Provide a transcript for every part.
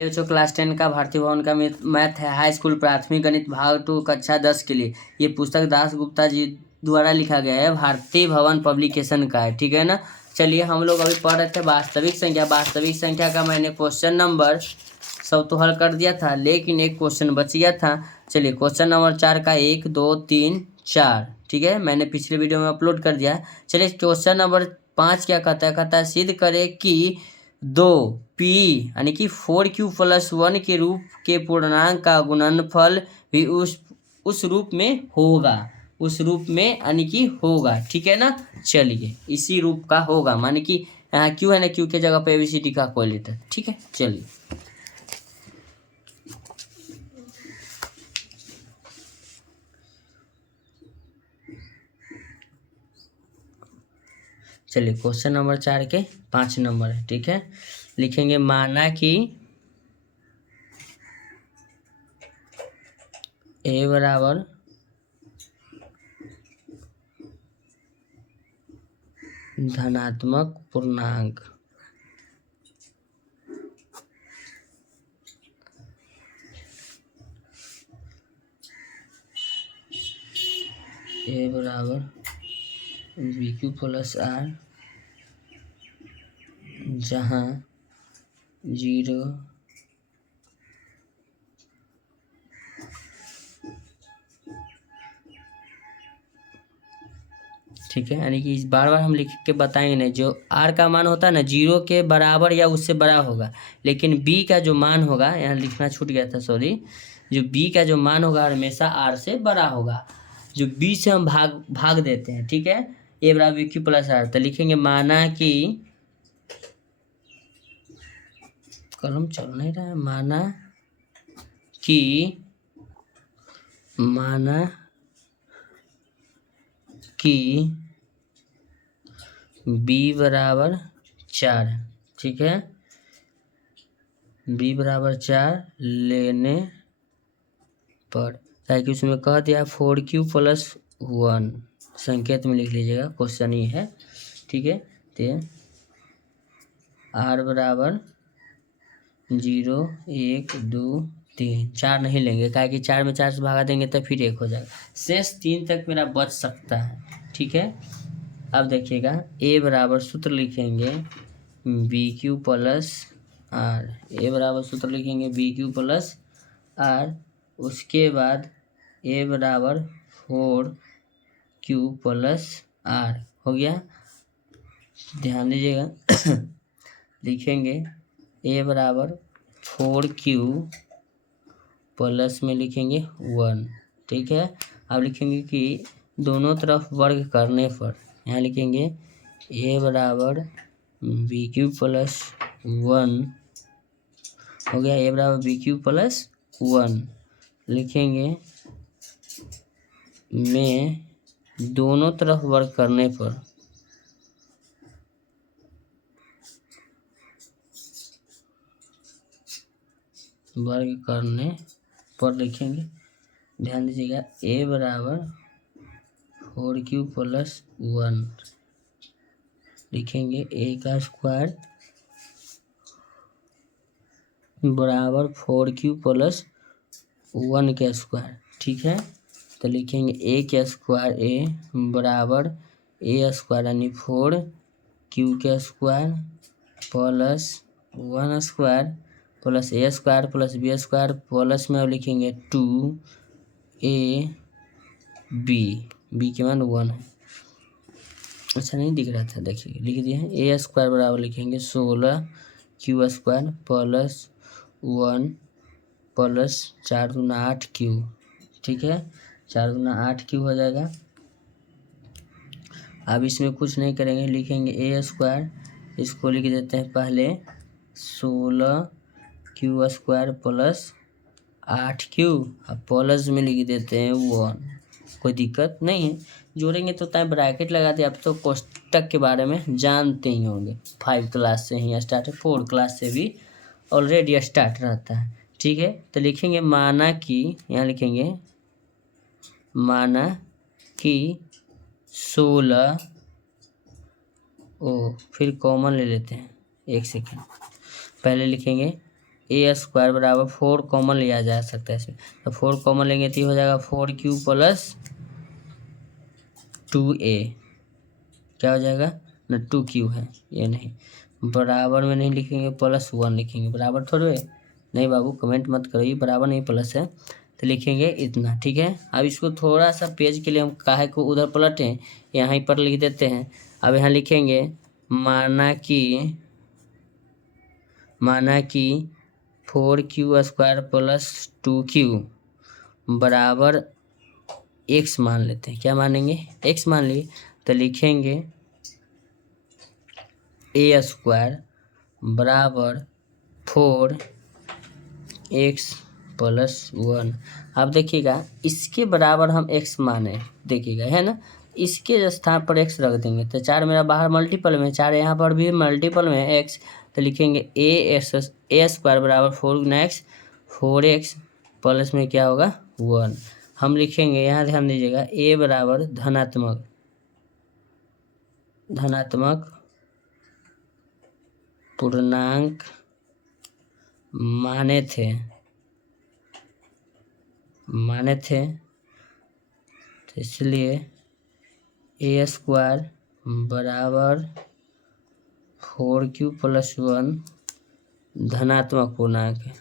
बच्चों क्लास 10 का भारतीय भवन का मैथ है हाई स्कूल प्राथमिक गणित भाग 2 कक्षा 10 के लिए। ये पुस्तक दास गुप्ता जी द्वारा लिखा गया है, भारतीय भवन पब्लिकेशन का है, ठीक है ना। चलिए हम लोग अभी पढ़ रहे थे वास्तविक संख्या का मैंने क्वेश्चन नंबर सब तो हल कर दिया था, लेकिन एक क्वेश्चन बच गया था। चलिए क्वेश्चन नंबर 4 का 1 2 3 4, ठीक है, मैंने पिछले वीडियो में अपलोड कर दिया है। चलिए क्वेश्चन नंबर 5 क्या कहता है सिद्ध करे कि 2p यानी कि 4q+1 के रूप के पूर्णांक का गुणनफल भी उस रूप में होगा, उस रूप में यानी कि होगा, ठीक है ना। चलिए इसी रूप का होगा, माने कि यहाँ क्यू है ना, क्यू के जगह पे एबीसीडी का कोई लेटर, ठीक है। चलिए क्वेश्चन नंबर 4 के 5 नंबर है, ठीक है। लिखेंगे माना कि a बराबर धनात्मक पूर्णांक a बराबर BQ+R, जहाँ 0 ठीक है, यानी कि बार बार हम लिख के बताएंगे नहीं। जो r का मान होता है ना 0 के बराबर या उससे बड़ा होगा, लेकिन b का जो मान होगा, यहाँ लिखना छूट गया था सॉरी, जो b का जो मान होगा हमेशा r से बड़ा होगा। जो b से हम भाग देते हैं, ठीक है। a बराबर BQ+R, तो लिखेंगे माना कि कलम चल नहीं रहा है, माना कि b बराबर 4, ठीक है। b बराबर 4 लेने पर, ताकि उसमें कह दिया 4q+1, संकेत में लिख लीजिएगा, क्वेश्चन ही है, ठीक है। तो r बराबर 0 1 2 3, 4 नहीं लेंगे, ताकि 4 में 4 से भागा देंगे तो फिर 1 हो जाएगा। शेष 3 तक मेरा बच सकता है, ठीक है। अब देखिएगा a बराबर सूत्र लिखेंगे BQ+R, a बराबर सूत्र लिखेंगे BQ+R, उसके बाद a बराबर 4q+R हो गया। ध्यान दीजिएगा लिखेंगे a बराबर 4q प्लस में लिखेंगे 1, ठीक है। अब लिखेंगे कि दोनों तरफ वर्ग करने पर, यहाँ लिखेंगे a बराबर BQ+1 हो गया, a बराबर BQ+1 लिखेंगे में दोनों तरफ वर्ग करने पर लिखेंगे, ध्यान दीजिएगा a बराबर 4q+1 लिखेंगे, a का स्क्वायर बराबर 4q+1 का स्क्वायर, ठीक है। तो लिखेंगे a का स्क्वायर a बराबर a स्क्वायर यानी 4q का square plus 1 square plus a square plus b square plus में अब लिखेंगे 2ab के मान 1 है। अच्छा नहीं दिख रहा था, देखिए लिख दिए हैं, a स्क्वायर बराबर लिखेंगे 16q स्क्वायर प्लस 1 प्लस 4 दूना 8q, ठीक है, 4 दूना 8q हो जाएगा। अब इसमें कुछ नहीं करेंगे, लिखेंगे a स्क्वायर, इसको लिख देते हैं पहले 16q स्क्वायर प्लस 8q, अब प्लस में लिख देते हैं 1, कोई दिक्कत नहीं है। जोड़ेंगे तो टाइम ब्रैकेट लगा दिया। आप तो कोष्टक के बारे में जानते ही होंगे, 5 क्लास से ही स्टार्ट है, 4 क्लास से भी ऑलरेडी स्टार्ट रहता है, ठीक है। तो लिखेंगे माना कि, यहाँ लिखेंगे माना कि 16 फिर कॉमन ले लेते हैं, एक सेकेंड, पहले लिखेंगे ए स्क्वायर बराबर 4 कॉमन लिया जा सकता है इसमें, तो 4 कॉमन लेंगे तो ये हो जाएगा 4 क्यू प्लस 2a, क्या हो जाएगा ना 2 क्यू है ये, नहीं बराबर में नहीं लिखेंगे, +1 लिखेंगे, बराबर थोड़े नहीं बाबू, कमेंट मत करो, ये बराबर नहीं प्लस है तो लिखेंगे इतना, ठीक है। अब इसको थोड़ा सा पेज के लिए हम काहे को उधर पलटें, यहाँ पर लिख देते हैं। अब यहाँ लिखेंगे माना कि 4 क्यू स्क्वायर प्लस 2 क्यू बराबर x मान लेते हैं, क्या मानेंगे x मान लिए, तो लिखेंगे ए स्क्वायर बराबर 4x + 1। अब देखिएगा इसके बराबर हम x माने, देखिएगा है ना, इसके स्थान पर x रख देंगे तो 4 मेरा बाहर मल्टीपल में, 4 यहाँ पर भी मल्टीपल में है x, तो लिखेंगे ए स्क्वायर बराबर 4x 4x प्लस में क्या होगा 1। हम लिखेंगे यहाँ ध्यान दीजिएगा a बराबर धनात्मक पूर्णांक माने थे तो इसलिए ए स्क्वायर बराबर 4 क्यू + 1 धनात्मक पूर्णांक है,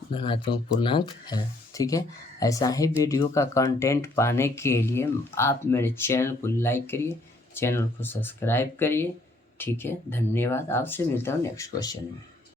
धनात्मक पूर्णांक है, ठीक है। ऐसा ही वीडियो का कंटेंट पाने के लिए आप मेरे चैनल को लाइक करिए, चैनल को सब्सक्राइब करिए, ठीक है। धन्यवाद, आपसे मिलता हूँ नेक्स्ट क्वेश्चन में।